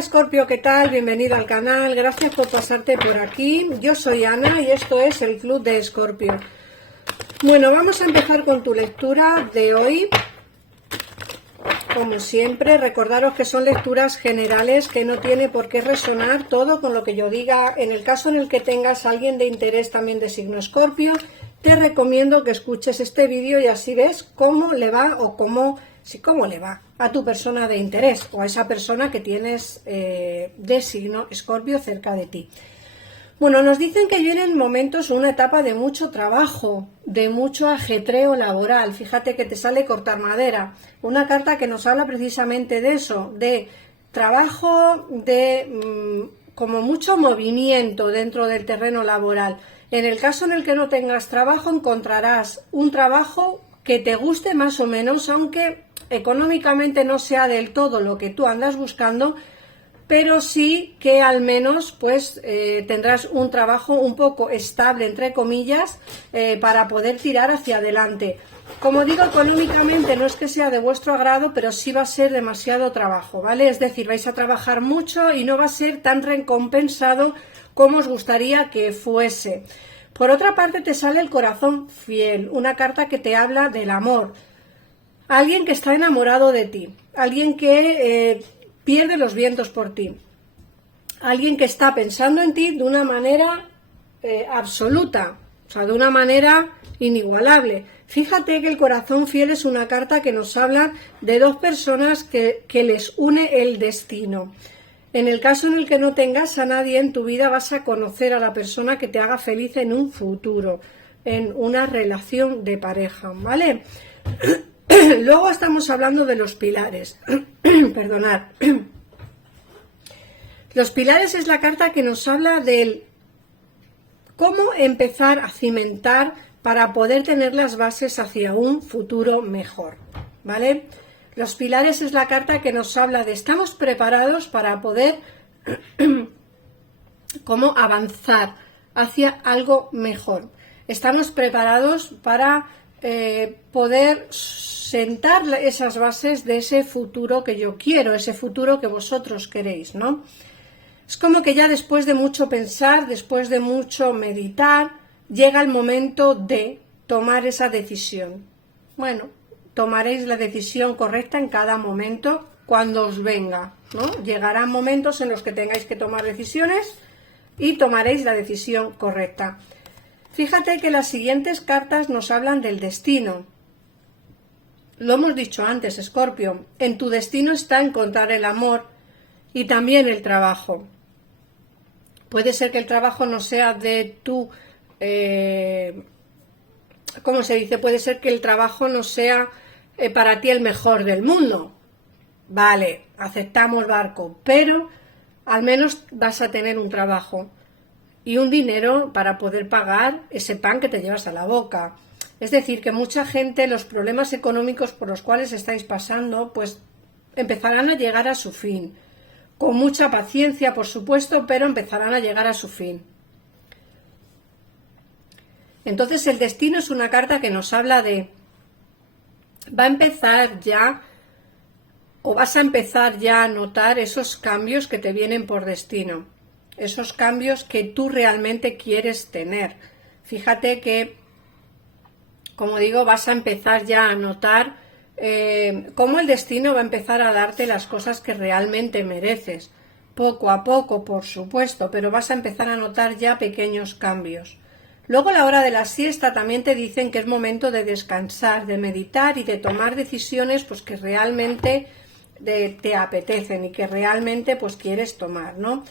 Escorpio, ¿qué tal? Bienvenido al canal, gracias por pasarte por aquí. Yo soy Ana y esto es el Club de Escorpio. Bueno, vamos a empezar con tu lectura de hoy. Como siempre, recordaros que son lecturas generales, que no tiene por qué resonar todo con lo que yo diga. En el caso en el que tengas a alguien de interés también de signo Escorpio, te recomiendo que escuches este vídeo y así ves cómo le va o cómo le va a tu persona de interés o a esa persona que tienes de signo Escorpio cerca de ti. Bueno, nos dicen que vienen momentos, una etapa de mucho trabajo, de mucho ajetreo laboral. Fíjate que te sale cortar madera, una carta que nos habla precisamente de eso, de trabajo, de como mucho movimiento dentro del terreno laboral. En el caso en el que no tengas trabajo, encontrarás un trabajo que te guste más o menos, aunque económicamente no sea del todo lo que tú andas buscando, pero sí que al menos pues tendrás un trabajo un poco estable, entre comillas, para poder tirar hacia adelante. Como digo, económicamente no es que sea de vuestro agrado, pero sí va a ser demasiado trabajo, ¿vale? Es decir, vais a trabajar mucho y no va a ser tan recompensado como os gustaría que fuese. Por otra parte, te sale el corazón fiel, una carta que te habla del amor. Alguien que está enamorado de ti, alguien que pierde los vientos por ti, alguien que está pensando en ti de una manera absoluta, o sea, de una manera inigualable. Fíjate que el corazón fiel es una carta que nos habla de dos personas que les une el destino. En el caso en el que no tengas a nadie en tu vida, vas a conocer a la persona que te haga feliz en un futuro, en una relación de pareja, ¿vale? Luego estamos hablando de los pilares. Perdonad. Los pilares es la carta que nos habla del cómo empezar a cimentar para poder tener las bases hacia un futuro mejor, ¿vale? Los pilares es la carta que nos habla de estamos preparados para poder cómo avanzar hacia algo mejor. Estamos preparados para poder sentar esas bases de ese futuro que yo quiero, ese futuro que vosotros queréis, ¿no? Es como que ya después de mucho pensar, después de mucho meditar, llega el momento de tomar esa decisión. Bueno, tomaréis la decisión correcta en cada momento cuando os venga, ¿no? Llegarán momentos en los que tengáis que tomar decisiones y tomaréis la decisión correcta. Fíjate que las siguientes cartas nos hablan del destino. Lo hemos dicho antes, Escorpio, en tu destino está encontrar el amor y también el trabajo. Puede ser que el trabajo no sea de tu... ¿cómo se dice? Puede ser que el trabajo no sea para ti el mejor del mundo. Vale, aceptamos barco, pero al menos vas a tener un trabajo y un dinero para poder pagar ese pan que te llevas a la boca. Es decir, que mucha gente, los problemas económicos por los cuales estáis pasando, pues empezarán a llegar a su fin. Con mucha paciencia, por supuesto, pero empezarán a llegar a su fin. Entonces el destino es una carta que nos habla de va a empezar ya o vas a empezar ya a notar esos cambios que te vienen por destino, esos cambios que tú realmente quieres tener. Fíjate que, como digo, vas a empezar ya a notar cómo el destino va a empezar a darte las cosas que realmente mereces, poco a poco, por supuesto, pero vas a empezar a notar ya pequeños cambios. Luego, a la hora de la siesta también te dicen que es momento de descansar, de meditar y de tomar decisiones pues que realmente te apetecen y que realmente pues quieres tomar, ¿no?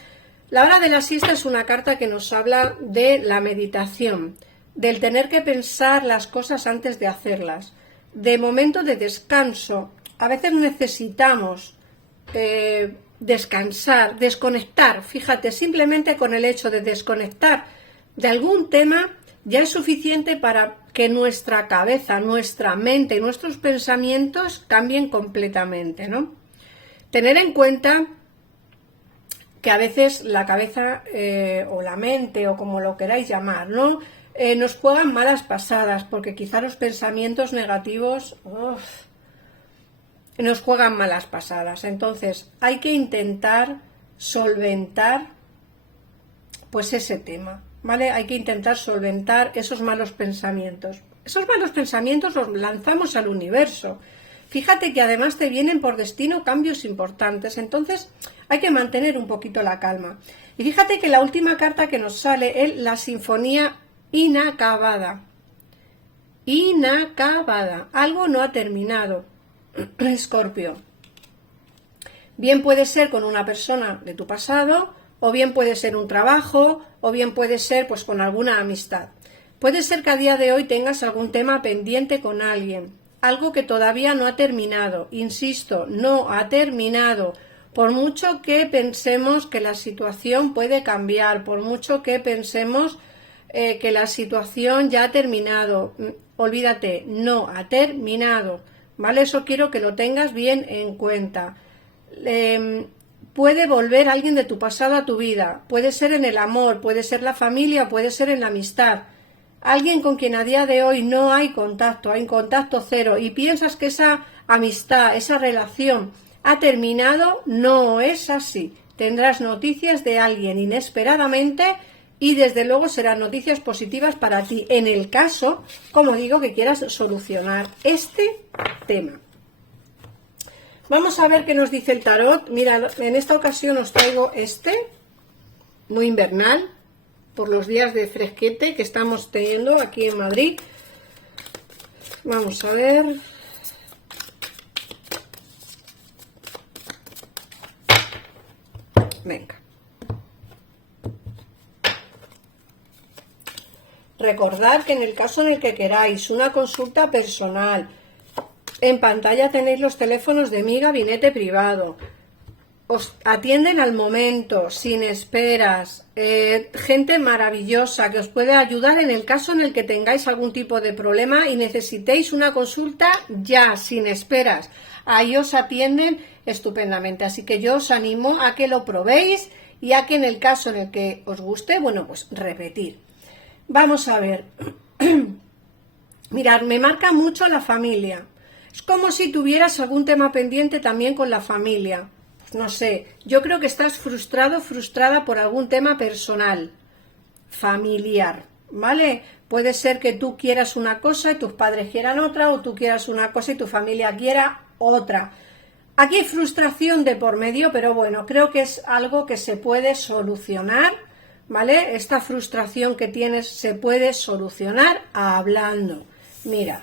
La hora de la siesta es una carta que nos habla de la meditación, del tener que pensar las cosas antes de hacerlas, de momento de descanso. A veces necesitamos descansar, desconectar. Fíjate, simplemente con el hecho de desconectar de algún tema ya es suficiente para que nuestra cabeza, nuestra mente y nuestros pensamientos cambien completamente, ¿no? Tener en cuenta que a veces la cabeza o la mente o como lo queráis llamar, ¿no? Nos juegan malas pasadas porque quizá los pensamientos negativos nos juegan malas pasadas. Entonces hay que intentar solventar pues ese tema, ¿vale? Hay que intentar solventar esos malos pensamientos. Esos malos pensamientos los lanzamos al universo. Fíjate que además te vienen por destino cambios importantes, entonces hay que mantener un poquito la calma. Y fíjate que la última carta que nos sale es la sinfonía inacabada. Inacabada, algo no ha terminado, Escorpio. Bien puede ser con una persona de tu pasado, o bien puede ser un trabajo, o bien puede ser pues con alguna amistad. Puede ser que a día de hoy tengas algún tema pendiente con alguien, algo que todavía no ha terminado. Insisto, no ha terminado. Por mucho que pensemos que la situación puede cambiar, por mucho que pensemos que la situación ya ha terminado, olvídate, no ha terminado, ¿vale? Eso quiero que lo tengas bien en cuenta. Puede volver alguien de tu pasado a tu vida, puede ser en el amor, puede ser la familia, puede ser en la amistad. Alguien con quien a día de hoy no hay contacto cero, y piensas que esa amistad, esa relación ha terminado, no es así. Tendrás noticias de alguien inesperadamente y desde luego serán noticias positivas para ti, en el caso, como digo, que quieras solucionar este tema. Vamos a ver qué nos dice el tarot. Mira, en esta ocasión os traigo muy invernal, por los días de fresquete que estamos teniendo aquí en Madrid. Vamos a ver. Venga. Recordad que en el caso en el que queráis una consulta personal, en pantalla tenéis los teléfonos de mi gabinete privado. Os atienden al momento, sin esperas, gente maravillosa que os puede ayudar en el caso en el que tengáis algún tipo de problema y necesitéis una consulta ya, sin esperas. Ahí os atienden estupendamente, así que yo os animo a que lo probéis y a que en el caso en el que os guste, bueno, pues repetir. Vamos a ver. Mirad, me marca mucho la familia. Es como si tuvieras algún tema pendiente también con la familia. No sé, yo creo que estás frustrado, frustrada por algún tema personal, familiar, ¿vale? Puede ser que tú quieras una cosa y tus padres quieran otra, o tú quieras una cosa y tu familia quiera otra. Aquí hay frustración de por medio, pero bueno, creo que es algo que se puede solucionar, ¿vale? Esta frustración que tienes se puede solucionar hablando. Mira,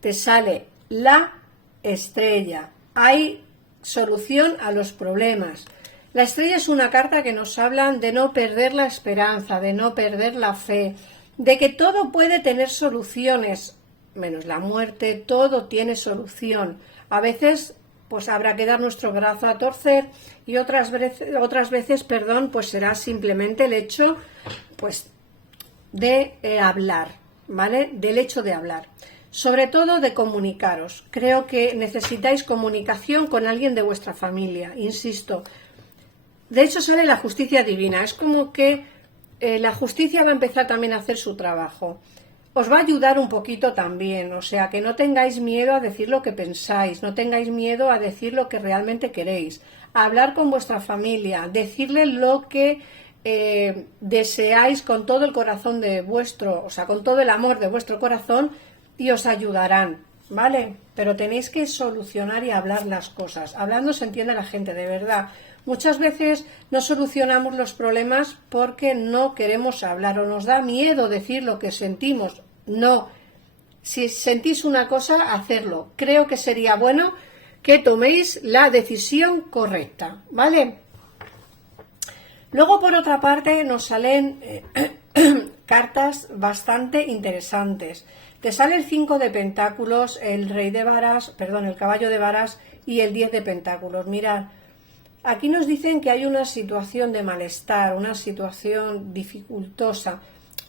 te sale la estrella. Hay solución a los problemas. La estrella es una carta que nos habla de no perder la esperanza, de no perder la fe, de que todo puede tener soluciones, menos la muerte, todo tiene solución. A veces pues habrá que dar nuestro brazo a torcer y otras veces, pues será simplemente el hecho pues de hablar, ¿vale? Del hecho de hablar. Sobre todo de comunicaros. Creo que necesitáis comunicación con alguien de vuestra familia, insisto. De hecho sale la justicia divina. Es como que la justicia va a empezar también a hacer su trabajo. Os va a ayudar un poquito también, o sea, que no tengáis miedo a decir lo que pensáis, no tengáis miedo a decir lo que realmente queréis, a hablar con vuestra familia, decirle lo que deseáis con todo el corazón de vuestro, o sea, con todo el amor de vuestro corazón, y os ayudarán, ¿vale? Pero tenéis que solucionar y hablar las cosas. Hablando se entiende la gente, de verdad. Muchas veces no solucionamos los problemas porque no queremos hablar o nos da miedo decir lo que sentimos. No. Si sentís una cosa, hacerlo. Creo que sería bueno que toméis la decisión correcta, ¿vale? Luego, por otra parte, nos salen cartas bastante interesantes. Te sale el 5 de pentáculos, el rey de varas, perdón, el caballo de varas y el 10 de pentáculos. Mirad, aquí nos dicen que hay una situación de malestar, una situación dificultosa,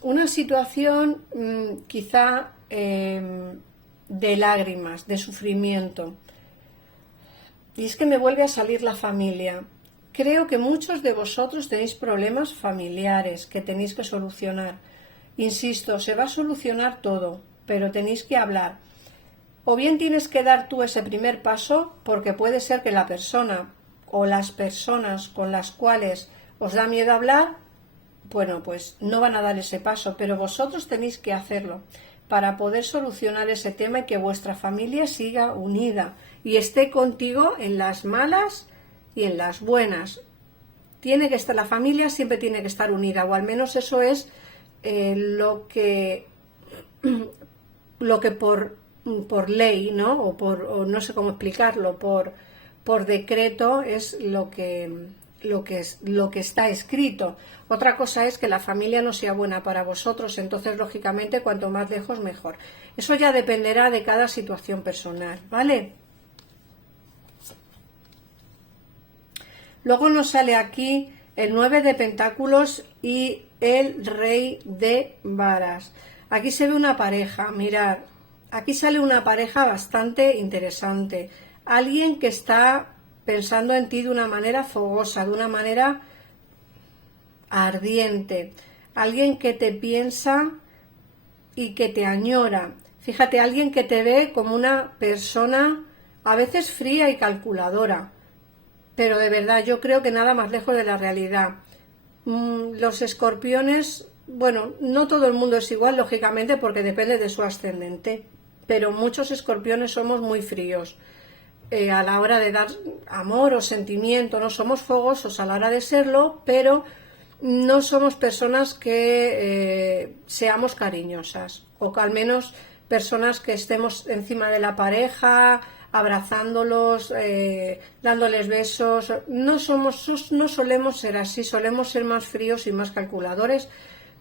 una situación quizá de lágrimas, de sufrimiento. Y es que me vuelve a salir la familia. Creo que muchos de vosotros tenéis problemas familiares que tenéis que solucionar. Insisto, se va a solucionar todo, pero tenéis que hablar. o bien tienes que dar tú ese primer paso, porque puede ser que la persona o las personas con las cuales os da miedo hablar, bueno, pues no van a dar ese paso, pero vosotros tenéis que hacerlo para poder solucionar ese tema y que vuestra familia siga unida y esté contigo en las malas y en las buenas. Tiene que estar, la familia siempre tiene que estar unida, o al menos eso es lo que por ley, ¿no? O no sé cómo explicarlo, por decreto es lo que está escrito. Otra cosa es que la familia no sea buena para vosotros, entonces lógicamente cuanto más lejos mejor. Eso ya dependerá de cada situación personal, ¿vale? Luego nos sale aquí el 9 de pentáculos y el rey de varas. Aquí se ve una pareja, mirad, aquí sale una pareja bastante interesante. Alguien que está pensando en ti de una manera fogosa, de una manera ardiente. Alguien que te piensa y que te añora. Fíjate, alguien que te ve como una persona a veces fría y calculadora. Pero de verdad, yo creo que nada más lejos de la realidad. Los escorpiones, bueno, no todo el mundo es igual, lógicamente, porque depende de su ascendente. Pero muchos escorpiones somos muy fríos. A la hora de dar amor o sentimiento, no somos fogosos a la hora de serlo, pero no somos personas que seamos cariñosas, o que al menos personas que estemos encima de la pareja, abrazándolos, dándoles besos. No solemos ser así, solemos ser más fríos y más calculadores,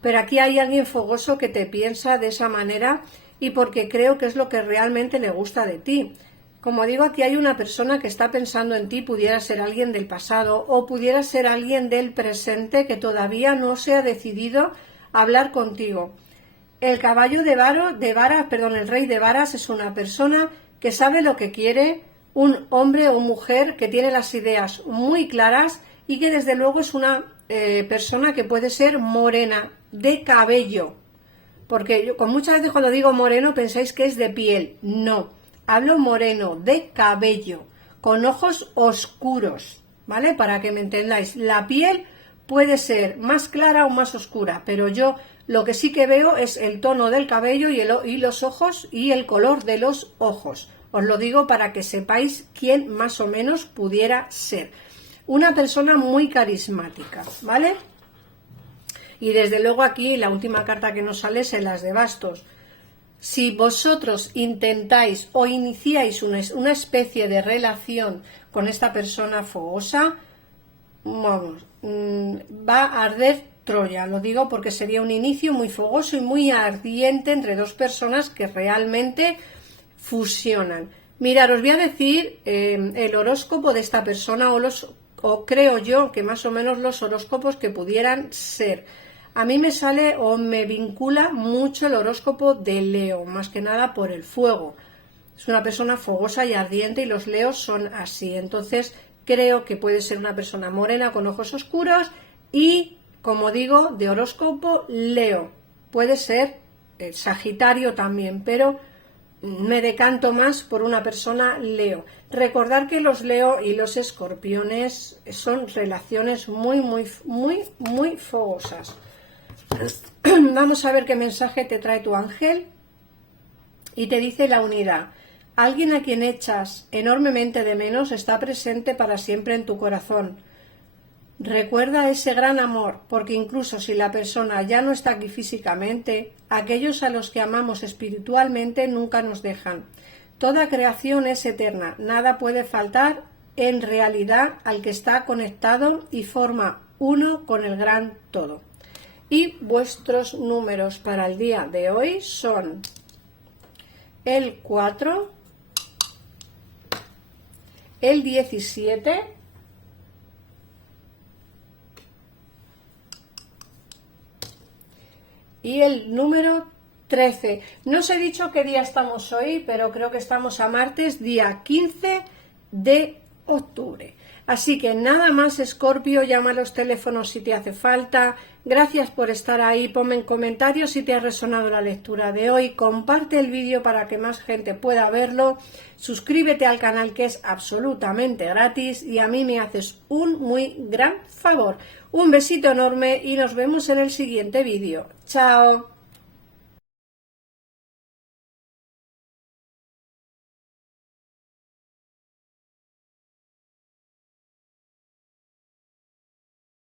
pero aquí hay alguien fogoso que te piensa de esa manera y porque creo que es lo que realmente le gusta de ti. Como digo, aquí hay una persona que está pensando en ti, pudiera ser alguien del pasado o pudiera ser alguien del presente que todavía no se ha decidido a hablar contigo. El caballo de varas, el rey de varas es una persona que sabe lo que quiere, un hombre o mujer que tiene las ideas muy claras y que desde luego es una persona que puede ser morena, de cabello. Porque yo, con muchas veces cuando digo moreno pensáis que es de piel, no. Hablo moreno, de cabello, con ojos oscuros, ¿vale? Para que me entendáis. La piel puede ser más clara o más oscura, pero yo lo que sí que veo es el tono del cabello y los ojos y el color de los ojos. Os lo digo para que sepáis quién más o menos pudiera ser. Una persona muy carismática, ¿vale? Y desde luego aquí la última carta que nos sale es el as de bastos. Si vosotros intentáis o iniciáis una especie de relación con esta persona fogosa, vamos, va a arder Troya. Lo digo porque sería un inicio muy fogoso y muy ardiente entre dos personas que realmente fusionan. Mirad, os voy a decir el horóscopo de esta persona o creo yo que más o menos los horóscopos que pudieran ser. A mí me sale o me vincula mucho el horóscopo de Leo, más que nada por el fuego. Es una persona fogosa y ardiente y los Leos son así. Entonces creo que puede ser una persona morena con ojos oscuros y, como digo, de horóscopo Leo. Puede ser Sagitario también, pero me decanto más por una persona Leo. Recordar que los Leo y los escorpiones son relaciones muy, muy, muy, muy fogosas. Vamos a ver qué mensaje te trae tu ángel y te dice la unidad. Alguien a quien echas enormemente de menos está presente para siempre en tu corazón. Recuerda ese gran amor, porque incluso si la persona ya no está aquí físicamente, aquellos a los que amamos espiritualmente nunca nos dejan. Toda creación es eterna, nada puede faltar en realidad al que está conectado y forma uno con el gran todo. Y vuestros números para el día de hoy son el 4, el 17, y el número 13. No os he dicho qué día estamos hoy, pero creo que estamos a martes, día 15 de octubre. Así que nada más, Escorpio, llama a los teléfonos si te hace falta. Gracias por estar ahí, ponme en comentarios si te ha resonado la lectura de hoy, comparte el vídeo para que más gente pueda verlo, suscríbete al canal que es absolutamente gratis y a mí me haces un muy gran favor. Un besito enorme y nos vemos en el siguiente vídeo. ¡Chao!